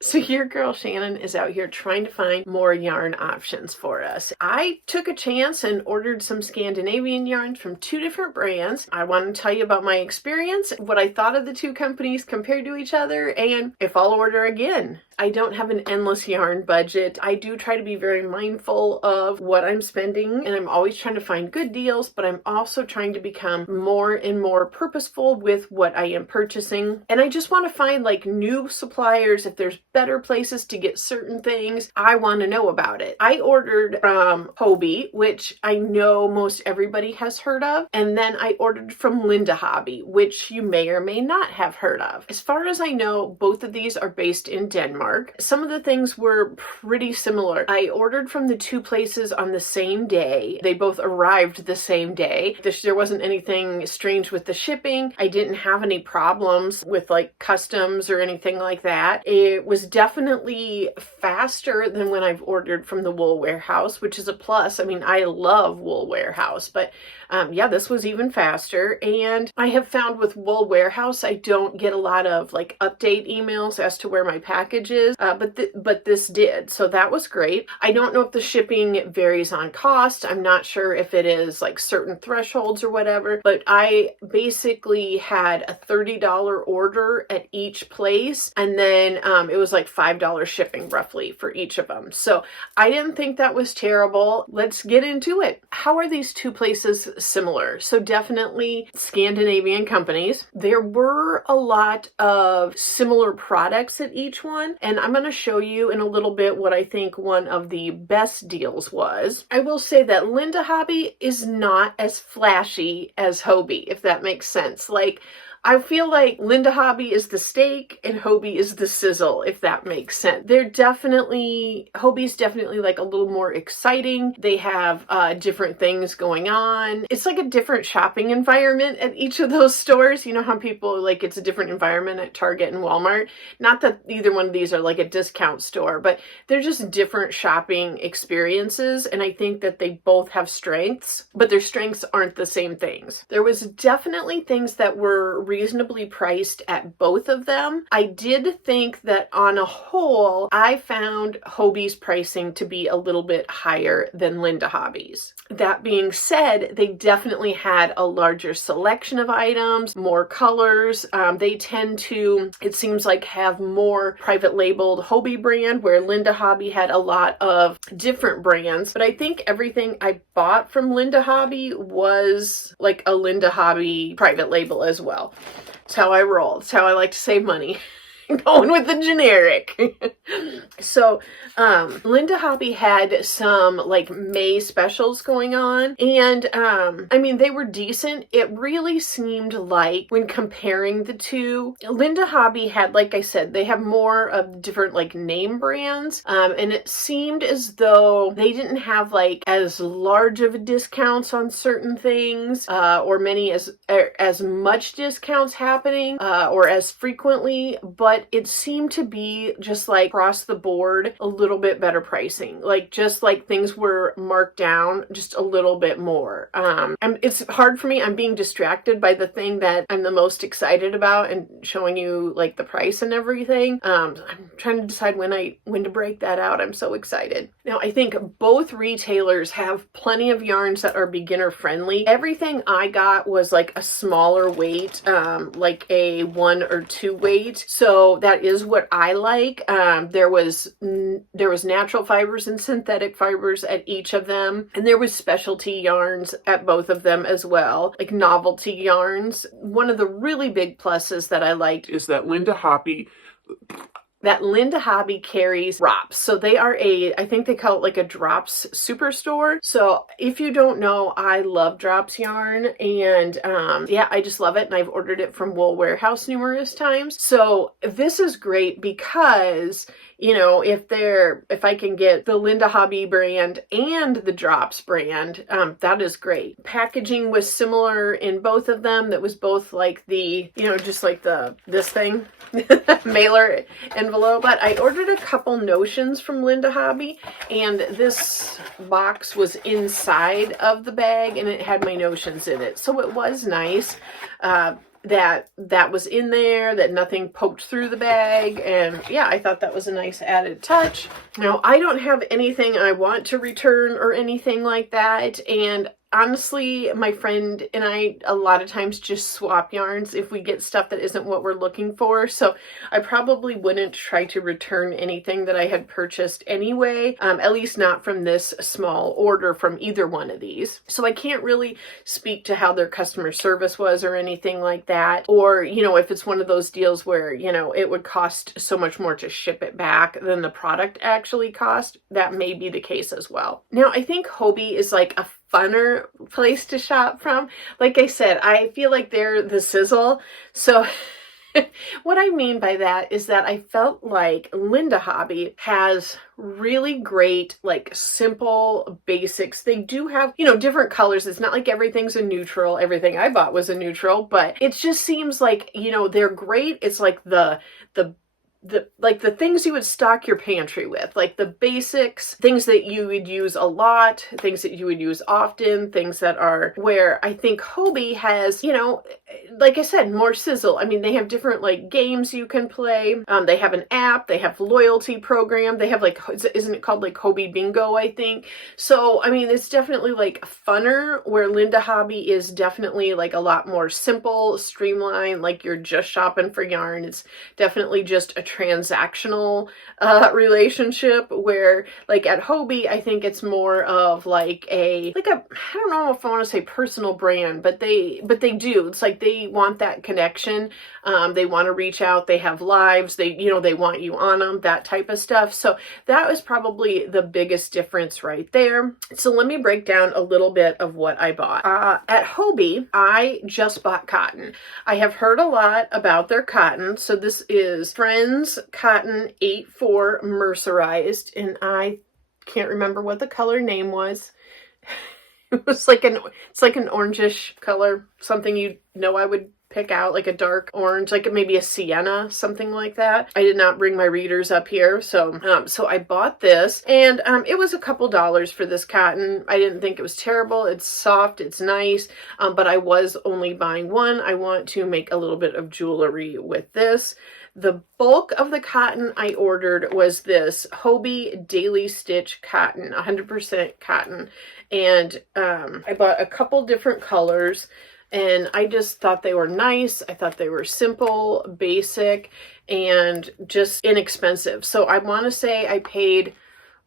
So your girl Shannon is out here trying to find more yarn options for us. I took a chance and ordered some Scandinavian yarns from 2 different brands. I want to tell you about my experience, what I thought of the 2 companies compared to each other, and if I'll order again. I don't have an endless yarn budget. I do try to be very mindful of what I'm spending, and I'm always trying to find good deals, but I'm also trying to become more and more purposeful with what I am purchasing. And I just want to find like new suppliers. If there's better places to get certain things, I want to know about it. I ordered from Hobbii, which I know most everybody has heard of, and then I ordered from Linde Hobby, which you may or may not have heard of. As far as I know, both of these are based in Denmark. Some of the things were pretty similar. I ordered from the 2 places on the same day. They both arrived the same day. There wasn't anything strange with the shipping. I didn't have any problems with like customs or anything like that. It was definitely faster than when I've ordered from the Wool Warehouse, which is a plus. I mean, I love Wool Warehouse, but yeah, this was even faster. And I have found with Wool Warehouse, I don't get a lot of like update emails as to where my package is, but this did. So that was great. I don't know if the shipping varies on cost. I'm not sure if it is like certain thresholds or whatever, but I basically had a $30 order at each place. And then it was like $5 shipping roughly for each of them. So I didn't think that was terrible. Let's get into it. How are these 2 places similar? So definitely Scandinavian companies. There were a lot of similar products at each one, and I'm going to show you in a little bit what I think one of the best deals was. I will say that Linde Hobby is not as flashy as Hobbii, if that makes sense. Like, I feel like Linde Hobby is the steak and Hobbii is the sizzle, if that makes sense. Hobbie's definitely like a little more exciting. They have different things going on. It's like a different shopping environment at each of those stores. You know how people like it's a different environment at Target and Walmart? Not that either one of these are like a discount store, but they're just different shopping experiences. And I think that they both have strengths, but their strengths aren't the same things. There was definitely things that were reasonably priced at both of them. I did think that on a whole, I found Hobbie's pricing to be a little bit higher than Linde Hobby's. That being said, they definitely had a larger selection of items, more colors. They tend to, it seems like, have more private labeled Hobbii brand, where Linde Hobby had a lot of different brands. But I think everything I bought from Linde Hobby was like a Linde Hobby private label as well. It's how I roll. It's how I like to save money. Going with the generic. So, Linde Hobby had some like May specials going on, and I mean, they were decent. It really seemed like when comparing the 2, Linde Hobby had, like I said, they have more of different like name brands, and it seemed as though they didn't have like as large of a discounts on certain things, or as much discounts happening, or as frequently, but it seemed to be just like across the board a little bit better pricing, like just like things were marked down just a little bit more. It's hard for me. I'm being distracted by the thing that I'm the most excited about and showing you like the price and everything. I'm trying to decide when to break that out. I'm so excited. Now, I think both retailers have plenty of yarns that are beginner friendly. Everything I got was like a smaller weight, like a 1 or 2 weight. So that is what I like. There was natural fibers and synthetic fibers at each of them, and there was specialty yarns at both of them as well, like novelty yarns. One of the really big pluses that I liked is that Linde Hobby carries drops. So they are I think they call it like a drops superstore. So if you don't know, I love drops yarn, and yeah, I just love it. And I've ordered it from Wool Warehouse numerous times. So this is great because, you know, if I can get the Linde Hobby brand and the drops brand, that is great. Packaging was similar in both of them. That was both like the, you know, just like this thing, mailer envelope. But I ordered a couple notions from Linde Hobby, and this box was inside of the bag and it had my notions in it. So it was nice. that was in there, that nothing poked through the bag. And yeah, I thought that was a nice added touch. Now, I don't have anything I want to return or anything like that. And honestly, my friend and I a lot of times just swap yarns if we get stuff that isn't what we're looking for. So I probably wouldn't try to return anything that I had purchased anyway, at least not from this small order from either one of these. So I can't really speak to how their customer service was or anything like that. Or, you know, if it's one of those deals where, you know, it would cost so much more to ship it back than the product actually cost, that may be the case as well. Now, I think Hobbii is like a funner place to shop from. Like I said, I feel like they're the sizzle. So what I mean by that is that I felt like Linde Hobby has really great, like, simple basics. They do have, you know, different colors. It's not like everything's a neutral. Everything I bought was a neutral, but it just seems like, you know, they're great. It's like the things you would stock your pantry with, like the basics, things that you would use a lot, things that you would use often, things that are where I think Hobbii has, you know, like I said, more sizzle. I mean, they have different like games you can play. They have an app, they have loyalty program, they have like, isn't it called like Hobbii Bingo, I think? So, I mean, it's definitely like funner, where Linde Hobby is definitely like a lot more simple, streamlined, like you're just shopping for yarn. It's definitely just a transactional relationship, where like at Hobbii, I think it's more of like a, I don't know if I want to say personal brand, but they do. It's like they want that connection. They want to reach out. They have lives. They want you on them, that type of stuff. So that was probably the biggest difference right there. So let me break down a little bit of what I bought. At Hobbii, I just bought cotton. I have heard a lot about their cotton. So this is Friends Cotton 8-4 mercerized, and I can't remember what the color name was. It's like an orangish color, something I would pick out, like a dark orange, like maybe a sienna, something like that. I did not bring my readers up here, so I bought this, and it was a couple dollars for this cotton. I didn't think it was terrible. It's soft, it's nice, but I was only buying one. I want to make a little bit of jewelry with this. The bulk of the cotton I ordered was this Hobbii Daily Stitch cotton, 100% cotton. And I bought a couple different colors, and I just thought they were nice. I thought they were simple, basic, and just inexpensive. So I want to say I paid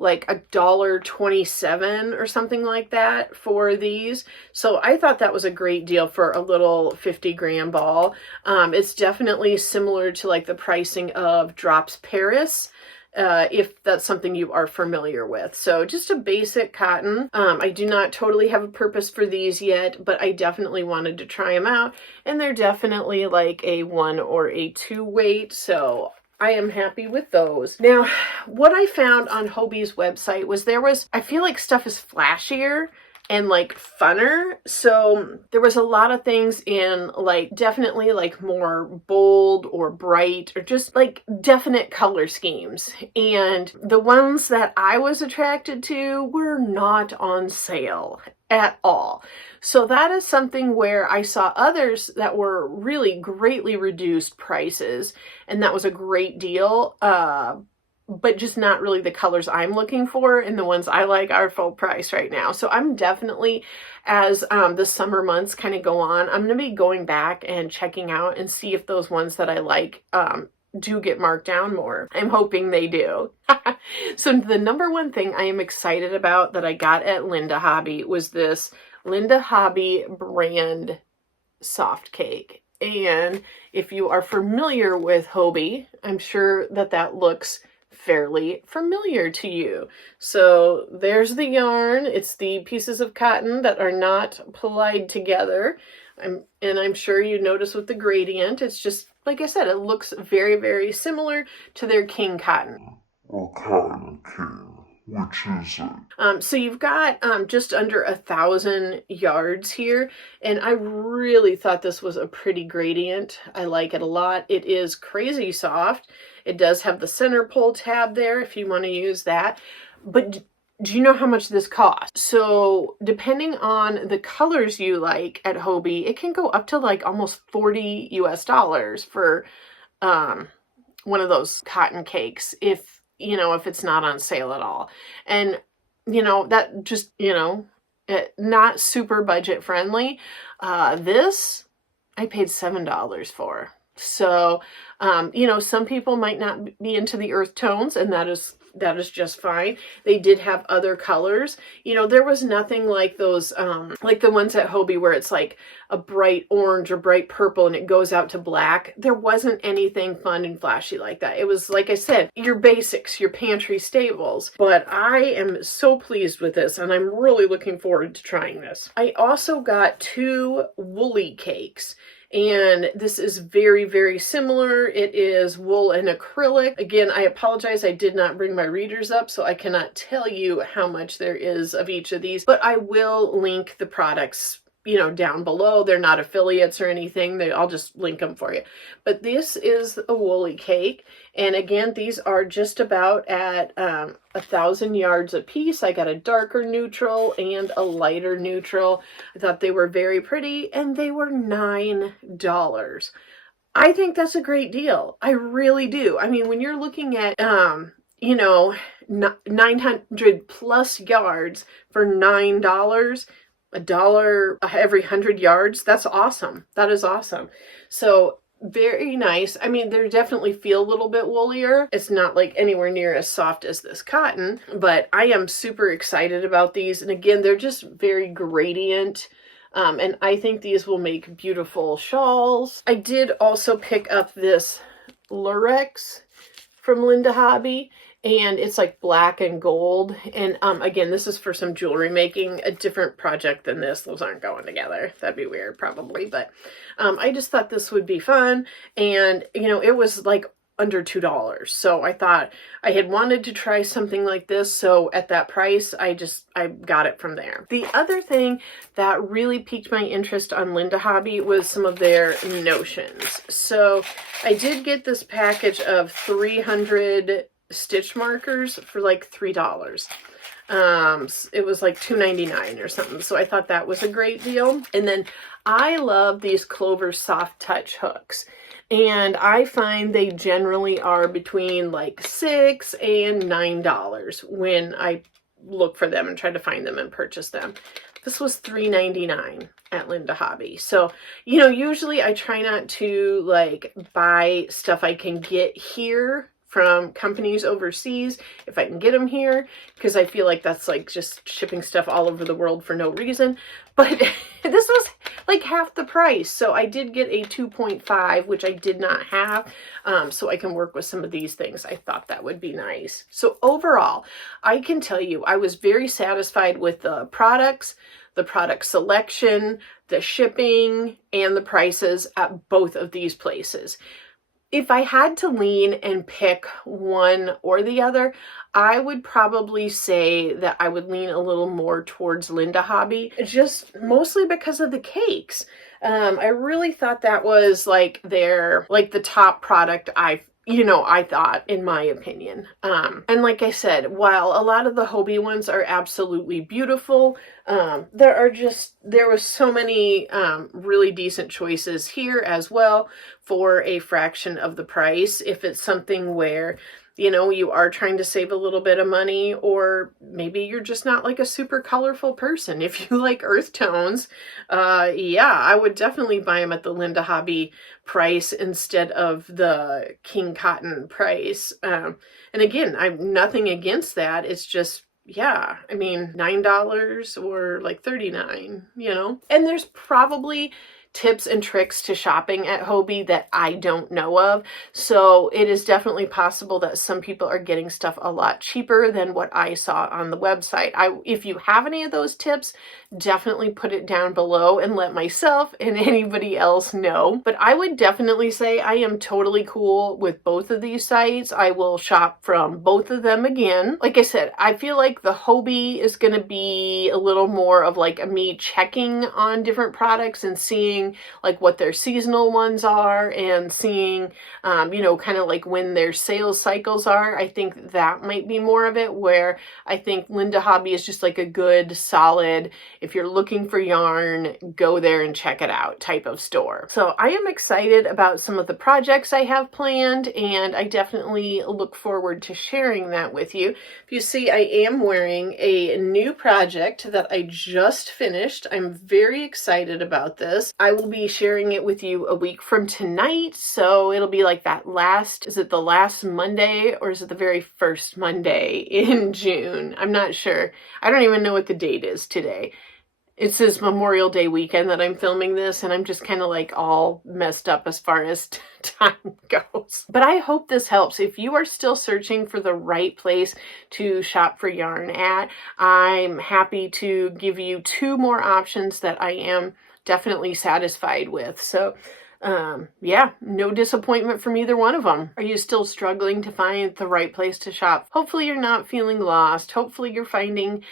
like $1.27 or something like that for these. So I thought that was a great deal for a little 50-gram ball. It's definitely similar to like the pricing of Drops Paris, if that's something you are familiar with. So just a basic cotton. I do not totally have a purpose for these yet, but I definitely wanted to try them out, and they're definitely like a 1 or a 2 weight. So I am happy with those. Now, what I found on Hobbii's website was I feel like stuff is flashier and like funner. So there was a lot of things in like definitely like more bold or bright or just like definite color schemes. And the ones that I was attracted to were not on sale at all. So that is something where I saw others that were really greatly reduced prices, and that was a great deal, but just not really the colors I'm looking for, and the ones I like are full price right now. So I'm definitely, as the summer months kind of go on, I'm going to be going back and checking out and see if those ones that I like do get marked down more. I'm hoping they do. So the number one thing I am excited about that I got at Linde Hobby was this Linde Hobby brand soft cake. And if you are familiar with Hobbii, I'm sure that looks fairly familiar to you. So there's the yarn. It's the pieces of cotton that are not plied together. I'm sure you notice with the gradient, it's just, like I said, it looks very, very similar to their king cotton. Okay, king. Which is it? So you've got just under 1,000 yards here, and I really thought this was a pretty gradient. I like it a lot. It is crazy soft. It does have the center pull tab there if you want to use that. But do you know how much this costs? So depending on the colors you like at Hobbii, it can go up to like almost $40 US for one of those cotton cakes if it's not on sale at all. And that just not super budget friendly. This I paid $7 for. So some people might not be into the earth tones, and that is just fine. They did have other colors. There was nothing like those, like the ones at Hobbii where it's like a bright orange or bright purple and it goes out to black. There wasn't anything fun and flashy like that. It was, like I said, your basics, your pantry staples. But I am so pleased with this, and I'm really looking forward to trying this. I also got 2 woolly cakes. And this is very, very similar. It is wool and acrylic. Again, I apologize, I did not bring my readers up, so I cannot tell you how much there is of each of these, but I will link the products down below. They're not affiliates or anything. I'll just link them for you. But this is a woolly cake. And again, these are just about at 1,000 yards a piece. I got a darker neutral and a lighter neutral. I thought they were very pretty, and they were $9. I think that's a great deal. I really do. I mean, when you're looking at 900 plus yards for $9, $1 every 100 yards. That's awesome. That is awesome. So very nice. I mean, they definitely feel a little bit woolier. It's not like anywhere near as soft as this cotton, but I am super excited about these. And again, they're just very gradient. And I think these will make beautiful shawls. I did also pick up this Lurex from Linde Hobby. And it's like black and gold. And again, this is for some jewelry making, a different project than this. Those aren't going together. That'd be weird probably. But I just thought this would be fun. And, it was like under $2. So I thought I had wanted to try something like this. So at that price, I got it from there. The other thing that really piqued my interest on Linde Hobby was some of their notions. So I did get this package of 300 stitch markers for like $3. It was like $2.99 or something. So I thought that was a great deal. And then I love these Clover soft touch hooks. And I find they generally are between like $6 and $9 when I look for them and try to find them and purchase them. This was $3.99 at Linde Hobby. So, usually I try not to like buy stuff I can get here from companies overseas if I can get them here, because I feel like that's like just shipping stuff all over the world for no reason. But this was like half the price. So I did get a 2.5, which I did not have. So I can work with some of these things. I thought that would be nice. So overall, I can tell you I was very satisfied with the products, the product selection, the shipping, and the prices at both of these places. If I had to lean and pick one or the other, I would probably say that I would lean a little more towards Linde Hobby, just mostly because of the cakes. I really thought that was like the top product I thought, in my opinion. And like I said, while a lot of the Hobbii ones are absolutely beautiful, there was so many really decent choices here as well for a fraction of the price. If it's something where you are trying to save a little bit of money, or maybe you're just not like a super colorful person. If you like earth tones, I would definitely buy them at the Linde Hobby price instead of the King Cotton price. And again, I'm nothing against that. It's just, I mean, $9 or like $39, And there's probably tips and tricks to shopping at Hobbii that I don't know of. So it is definitely possible that some people are getting stuff a lot cheaper than what I saw on the website. If you have any of those tips, definitely put it down below and let myself and anybody else know. But I would definitely say I am totally cool with both of these sites. I will shop from both of them again. Like I said, I feel like the Hobbii is going to be a little more of like me checking on different products and seeing seeing like what their seasonal ones are and seeing, you know, kind of like when their sales cycles are. I think that might be more of it, where I think Linde Hobby is just like a good, solid, if you're looking for yarn, go there and check it out type of store. So I am excited about some of the projects I have planned, and I definitely look forward to sharing that with you. If you see, I am wearing a new project that I just finished. I'm very excited about this. I will be sharing it with you a week from tonight, so it'll be like that last, is it the last Monday or is it the very first Monday in June? I'm not sure. I don't even know what the date is today. It's this Memorial Day weekend that I'm filming this, and I'm just kind of like all messed up as far as time goes. But I hope this helps. If you are still searching for the right place to shop for yarn at, I'm happy to give you 2 more options that I am definitely satisfied with. So yeah, no disappointment from either one of them. Are you still struggling to find the right place to shop? Hopefully you're not feeling lost. Hopefully you're finding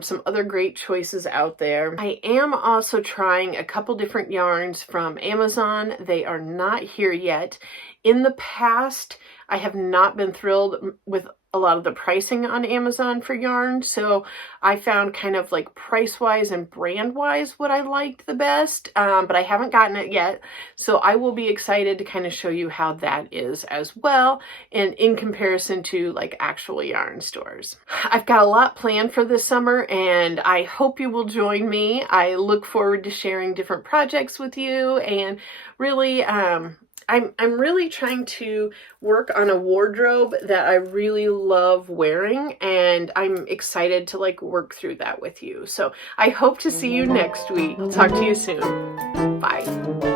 some other great choices out there. I am also trying a couple different yarns from Amazon. They are not here yet. In the past, I have not been thrilled with a lot of the pricing on Amazon for yarn, so I found kind of like price-wise and brand-wise what I liked the best, but I haven't gotten it yet, so I will be excited to kind of show you how that is as well, and in comparison to like actual yarn stores. I've got a lot planned for this summer, and I hope you will join me. I look forward to sharing different projects with you, and really, I'm really trying to work on a wardrobe that I really love wearing, and I'm excited to like work through that with you. So I hope to see you next week. Talk to you soon. Bye.